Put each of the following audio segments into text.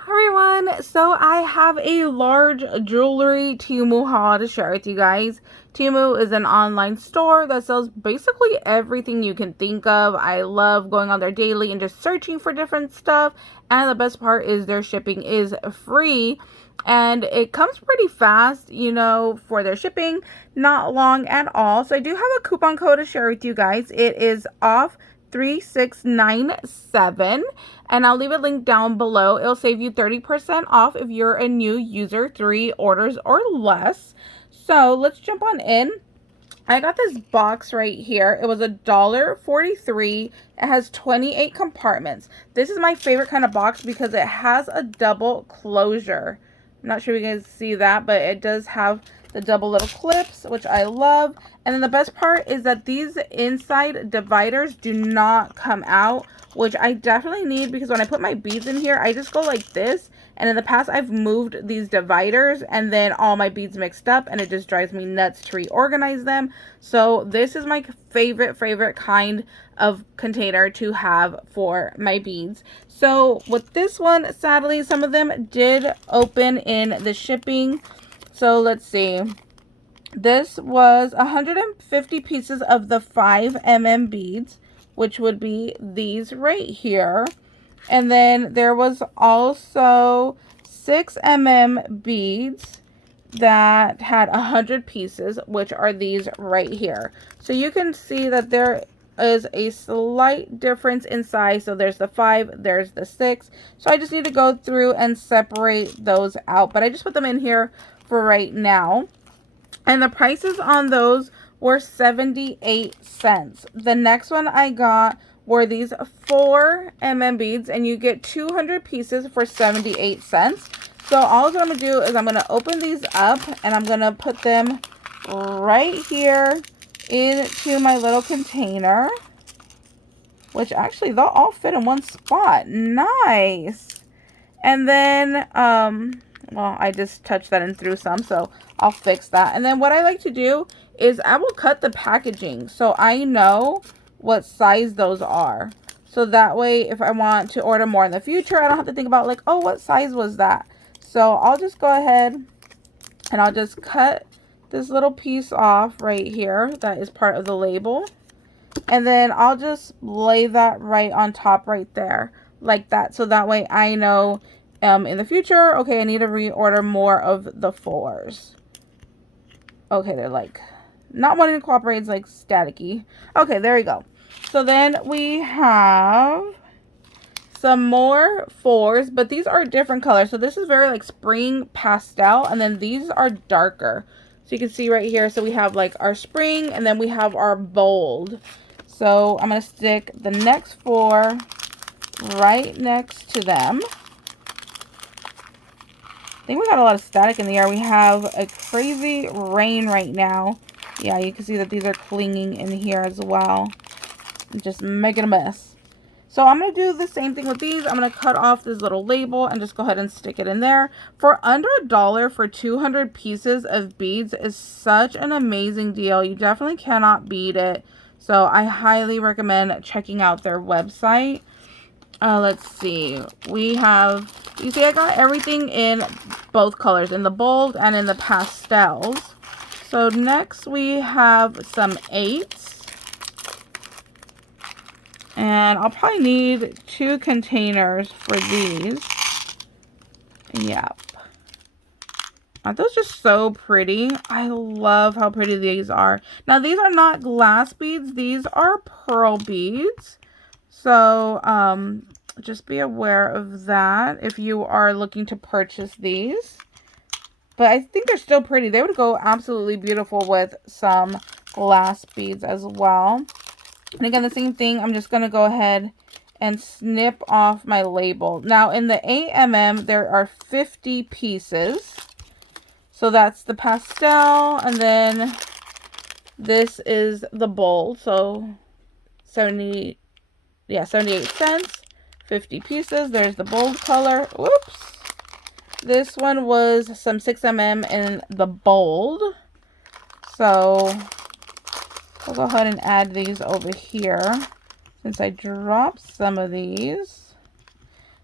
Hi everyone, so I have a large jewelry TEMU haul to share with you guys. TEMU is an online store that sells basically everything you can think of. I love going on there daily and just searching for different stuff, and the best part is their shipping is free and it comes pretty fast, for their shipping, not long at all. So I do have a coupon code to share with you guys. It is off3697, and I'll leave a link down below. It'll save you 30% off if you're a new user, 3 orders or less. So let's jump on in. I got this box right here. It was $1.43. It has 28 compartments. This is my favorite kind of box because it has a double closure. I'm not sure if you guys see that, but it does have the double little clips, which I love. And then the best part is that these inside dividers do not come out, which I definitely need because when I put my beads in here, I just go like this. And in the past, I've moved these dividers and then all my beads mixed up, and it just drives me nuts to reorganize them. So this is my favorite kind of container to have for my beads. So with this one, sadly, some of them did open in the shipping. So let's see. This was 150 pieces of the 5mm beads, which would be these right here. And then there was also 6mm beads that had 100 pieces, which are these right here. So you can see that there is a slight difference in size. So there's the 5, there's the 6. So I just need to go through and separate those out. But I just put them in here for right now. And the prices on those were 78 cents. The next one I got were these 4mm beads, and you get 200 pieces for 78 cents. So all I'm going to do is I'm going to open these up, and I'm going to put them right here into my little container, which actually they'll all fit in one spot. Nice. And then, well, I just touched that and threw some, so I'll fix that. And then what I like to do is I will cut the packaging so I know what size those are. So that way, if I want to order more in the future, I don't have to think about like, oh, what size was that? So I'll just go ahead and I'll just cut this little piece off right here that is part of the label. And then I'll just lay that right on top right there like that. So that way I know in the future, okay, I need to reorder more of the 4s. Okay, they're like not wanting to cooperate, it's like staticky. Okay, there we go. So then we have some more 4s, but these are different colors. So this is very like spring pastel, and then these are darker. So you can see right here, so we have like our spring, and then we have our bold. So I'm going to stick the next 4 right next to them. I think we got a lot of static in the air. We have a crazy rain right now. Yeah, you can see that these are clinging in here as well. Just making a mess. So I'm going to do the same thing with these. I'm going to cut off this little label and just go ahead and stick it in there. For under $1 for 200 pieces of beads is such an amazing deal. You definitely cannot beat it. So I highly recommend checking out their website. Let's see. We have, you see I got everything in both colors, in the bold and in the pastels. So next we have some 8s. And I'll probably need 2 containers for these. Yep. Aren't those just so pretty? I love how pretty these are. Now these are not glass beads. These are pearl beads. So just be aware of that if you are looking to purchase these. But I think they're still pretty. They would go absolutely beautiful with some glass beads as well. And again, the same thing. I'm just going to go ahead and snip off my label. Now in the 8mm, there are 50 pieces. So that's the pastel, and then this is the bold. So 78 cents, 50 pieces. There's the bold color. Whoops. This one was some 6mm in the bold. So I'll go ahead and add these over here since I dropped some of these.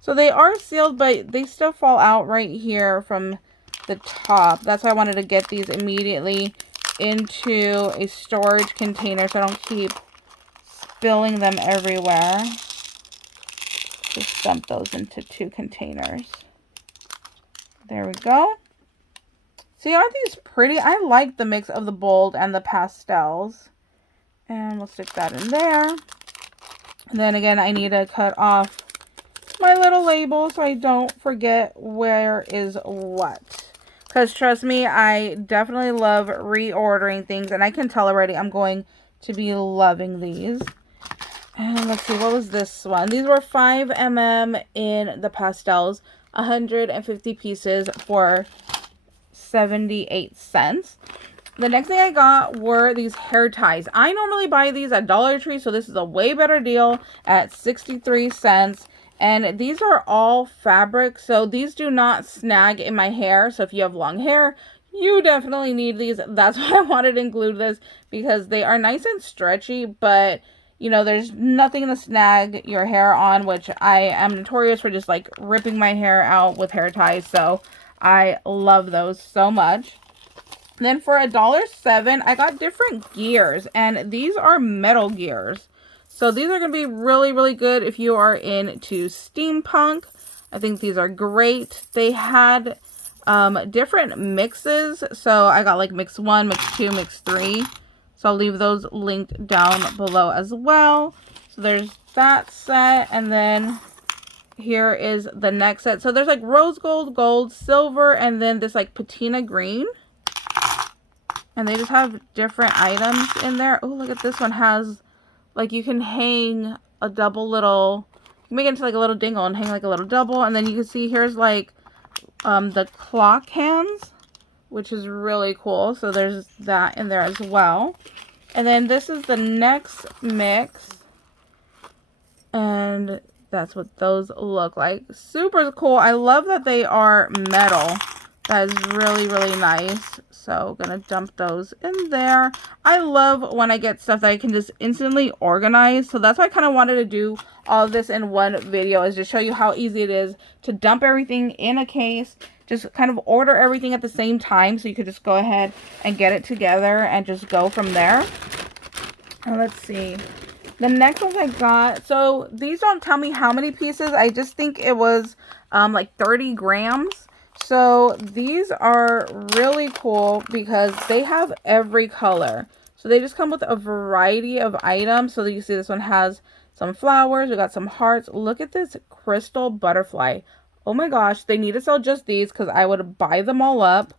So they are sealed, but they still fall out right here from the top. That's why I wanted to get these immediately into a storage container so I don't keep spilling them everywhere. Just dump those into 2 containers. There we go. See, aren't these pretty? I like the mix of the bold and the pastels. And we'll stick that in there. And then again, I need to cut off my little label so I don't forget where is what. Because trust me, I definitely love reordering things. And I can tell already I'm going to be loving these. And let's see, what was this one? These were 5mm in the pastels. 150 pieces for 78 cents. The next thing I got were these hair ties. I normally buy these at Dollar Tree, so this is a way better deal at 63 cents. And these are all fabric, so these do not snag in my hair. So if you have long hair, you definitely need these. That's why I wanted to include this, because they are nice and stretchy, but you know, there's nothing to snag your hair on, which I am notorious for just like ripping my hair out with hair ties. So I love those so much. Then for $1.07, I got different gears, and these are metal gears. So these are going to be really, really good if you are into steampunk. I think these are great. They had different mixes. So I got like mix 1, mix 2, mix 3. So I'll leave those linked down below as well. So there's that set, and then here is the next set. So there's like rose gold, gold, silver, and then this like patina green. And they just have different items in there. Oh, look at this one has, like, you can hang a double little, you can make it into like a little dingle and hang like a little double. And then you can see here's like the clock hands, which is really cool. So there's that in there as well. And then this is the next mix. And that's what those look like. Super cool. I love that they are metal. That is really, really nice. So gonna dump those in there. I love when I get stuff that I can just instantly organize. So that's why I kind of wanted to do all of this in one video, is to show you how easy it is to dump everything in a case. Just kind of order everything at the same time, so you could just go ahead and get it together and just go from there. And let's see. The next ones I got, so these don't tell me how many pieces. I just think it was like 30 grams. So these are really cool because they have every color. So they just come with a variety of items. So you see this one has some flowers. We got some hearts. Look at this crystal butterfly. Oh my gosh, they need to sell just these because I would buy them all up.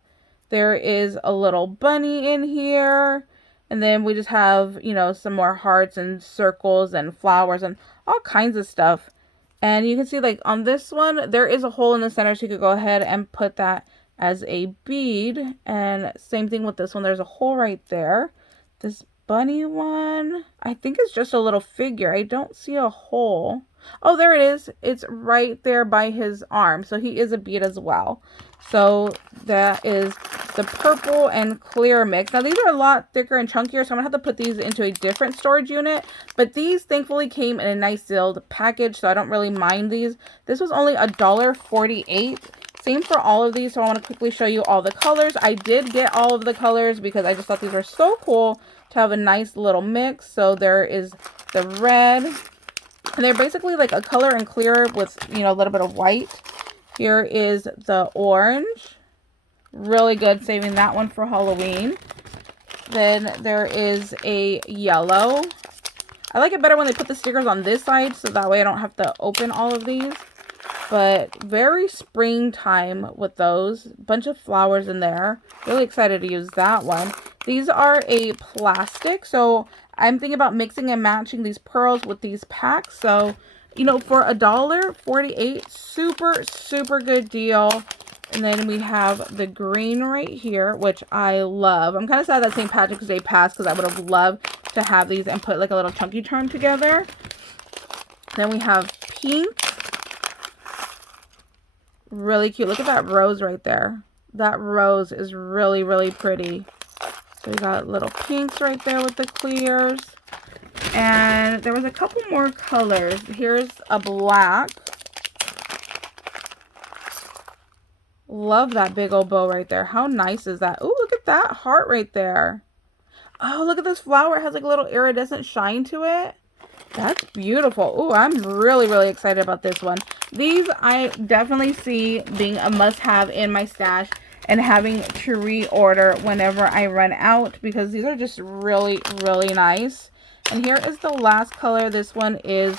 There is a little bunny in here. And then we just have, you know, some more hearts and circles and flowers and all kinds of stuff. And you can see, like, on this one, there is a hole in the center, so you could go ahead and put that as a bead. And same thing with this one. There's a hole right there. This bunny one, I think it's just a little figure. I don't see a hole. Oh, there it is. It's right there by his arm. So he is a bead as well. So that is the purple and clear mix. Now these are a lot thicker and chunkier, so I'm gonna have to put these into a different storage unit. But these thankfully came in a nice sealed package, so I don't really mind these. This was only $1.48. Same for all of these, so I want to quickly show you all the colors. I did get all of the colors because I just thought these were so cool to have a nice little mix. So there is the red, and they're basically like a color and clear with, you know, a little bit of white. Here is the orange. Really good, saving that one for Halloween. Then there is a yellow. I like it better when they put the stickers on this side, so that way I don't have to open all of these. But very springtime with those. Bunch of flowers in there. Really excited to use that one. These are a plastic, so I'm thinking about mixing and matching these pearls with these packs. So, you know, for $1.48, super, super good deal. And then we have the green right here, which I love. I'm kind of sad that St. Patrick's Day passed because I would have loved to have these and put like a little chunky charm together. Then we have pink. Really cute. Look at that rose right there. That rose is really, really pretty. So we got little pinks right there with the clears. And there was a couple more colors. Here's a black. Love that big old bow right there. How nice is that? Oh, look at that heart right there. Oh, look at this flower. It has like a little iridescent shine to it. That's beautiful. Oh, I'm really, really excited about this one. These I definitely see being a must-have in my stash and having to reorder whenever I run out because these are just really, really nice. And here is the last color. This one is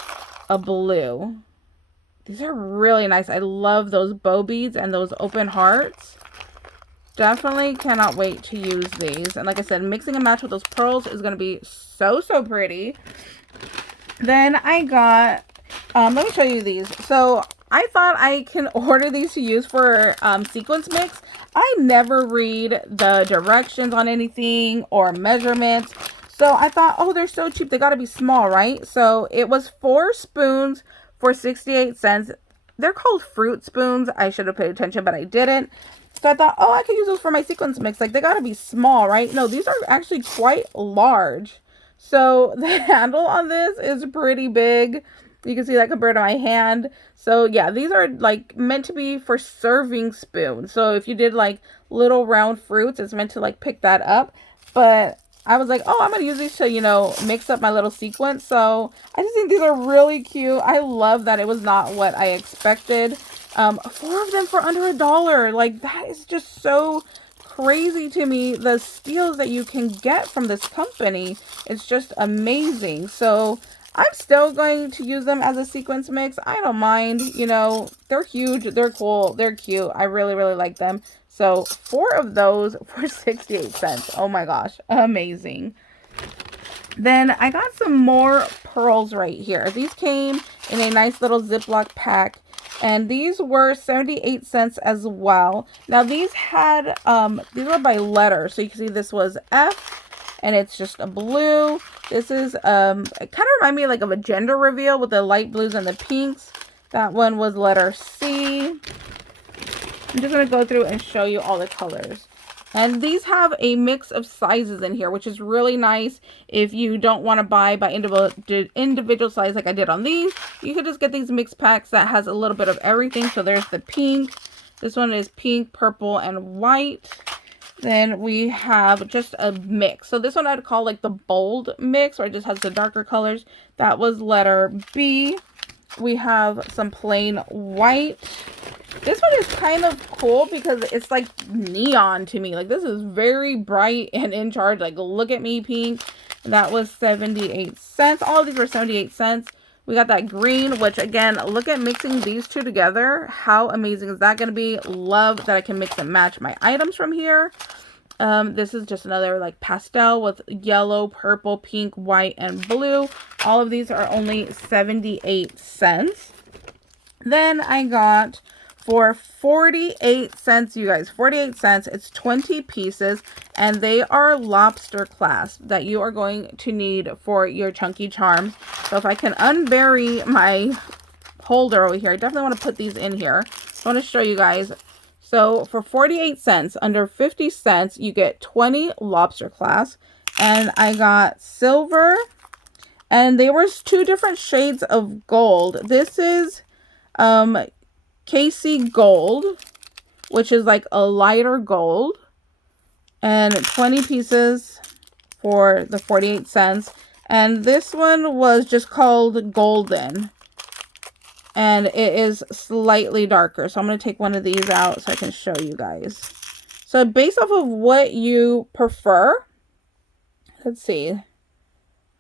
a blue. These are really nice. I love those bow beads and those open hearts. Definitely cannot wait to use these. And like I said, mixing and match with those pearls is going to be so, so pretty. Then I got, let me show you these. So I thought I can order these to use for sequence mix. I never read the directions on anything or measurements. So I thought, oh, they're so cheap. They got to be small, right? So it was 4 spoons for 68 cents. They're called fruit spoons. I should have paid attention, but I didn't. So I thought, oh, I could use those for my sequence mix. Like, they got to be small, right? No, these are actually quite large. So the handle on this is pretty big. You can see that compared to my hand. So yeah, these are like meant to be for serving spoons. So if you did like little round fruits, it's meant to like pick that up. But I was like, oh, I'm going to use these to, you know, mix up my little sequence. So I just think these are really cute. I love that it was not what I expected. 4 of them for under $1. Like, that is just so crazy to me. The steals that you can get from this company, it's just amazing. So I'm still going to use them as a sequence mix. I don't mind, you know, they're huge, they're cool, they're cute. I really, really like them. So 4 of those for 68 cents. Oh my gosh, amazing. Then I got some more pearls right here. These came in a nice little Ziploc pack. And these were 78 cents as well. Now these had, these were by letter. So you can see this was F and it's just a blue. This is, it kind of reminded me like of a gender reveal with the light blues and the pinks. That one was letter C. I'm just going to go through and show you all the colors. And these have a mix of sizes in here, which is really nice. If you don't want to buy by individual size like I did on these, you could just get these mixed packs that has a little bit of everything. So there's the pink. This one is pink, purple, and white. Then we have just a mix. So this one I'd call like the bold mix, where it just has the darker colors. That was letter B. We have some plain white. This one is kind of cool because it's like neon to me. Like, this is very bright and in charge. Like, look at me, pink. That was 78 cents. All of these were 78 cents. We got that green, which again, look at mixing these two together. How amazing is that going to be? Love that I can mix and match my items from here. This is just another like pastel with yellow, purple, pink, white, and blue. All of these are only 78 cents. Then I got, for 48 cents, you guys, 48 cents, it's 20 pieces, and they are lobster clasp that you are going to need for your chunky charms. So if I can unbury my holder over here, I definitely want to put these in here. I want to show you guys. So for 48 cents, under 50 cents, you get 20 lobster clasp, and I got silver, and they were 2 different shades of gold. This is KC Gold, which is like a lighter gold, and 20 pieces for the 48 cents. And this one was just called Golden, and it is slightly darker. So I'm going to take one of these out so I can show you guys. So based off of what you prefer, let's see.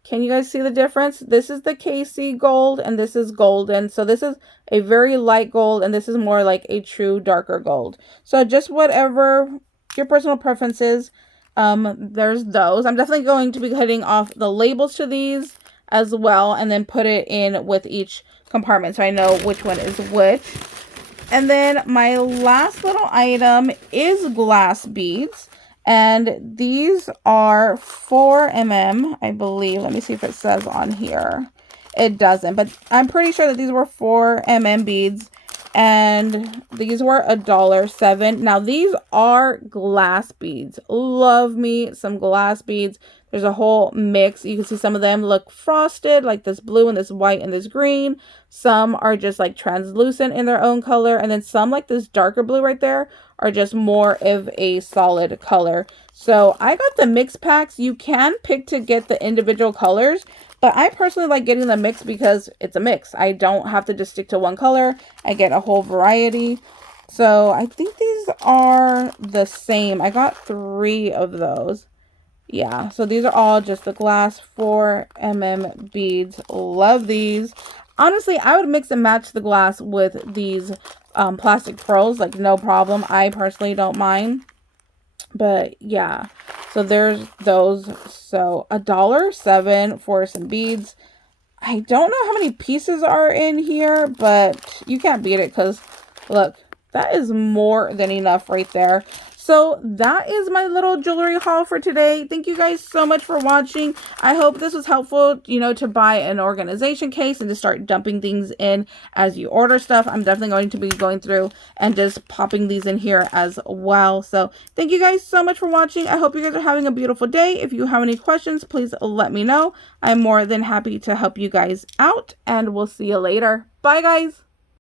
Can you guys see the difference? This is the KC Gold and this is Golden. So this is a very light gold and this is more like a true darker gold. So just whatever your personal preference is, there's those. I'm definitely going to be cutting off the labels to these as well and then put it in with each compartment so I know which one is which. And then my last little item is glass beads. And these are 4mm, I believe. Let me see if it says on here. It doesn't, but I'm pretty sure that these were 4mm beads. and these were $1.07. Now these are glass beads. Love me some glass beads. There's a whole mix. You can see some of them look frosted, like this blue and this white and this green. Some are just like translucent in their own color, and then some, like this darker blue right there, are just more of a solid color. So I got the mix packs. You can pick to get the individual colors, but I personally like getting the mix because it's a mix. I don't have to just stick to one color. I get a whole variety. So I think these are the same. I got 3 of those. Yeah, so these are all just the glass 4mm beads. Love these. Honestly, I would mix and match the glass with these plastic pearls, like no problem. I personally don't mind. But yeah, so there's those. So $1.07 for some beads. I don't know how many pieces are in here, but you can't beat it because look, that is more than enough right there. So that is my little jewelry haul for today. Thank you guys so much for watching. I hope this was helpful, you know, to buy an organization case and to start dumping things in as you order stuff. I'm definitely going to be going through and just popping these in here as well. So thank you guys so much for watching. I hope you guys are having a beautiful day. If you have any questions, please let me know. I'm more than happy to help you guys out, and we'll see you later. Bye guys.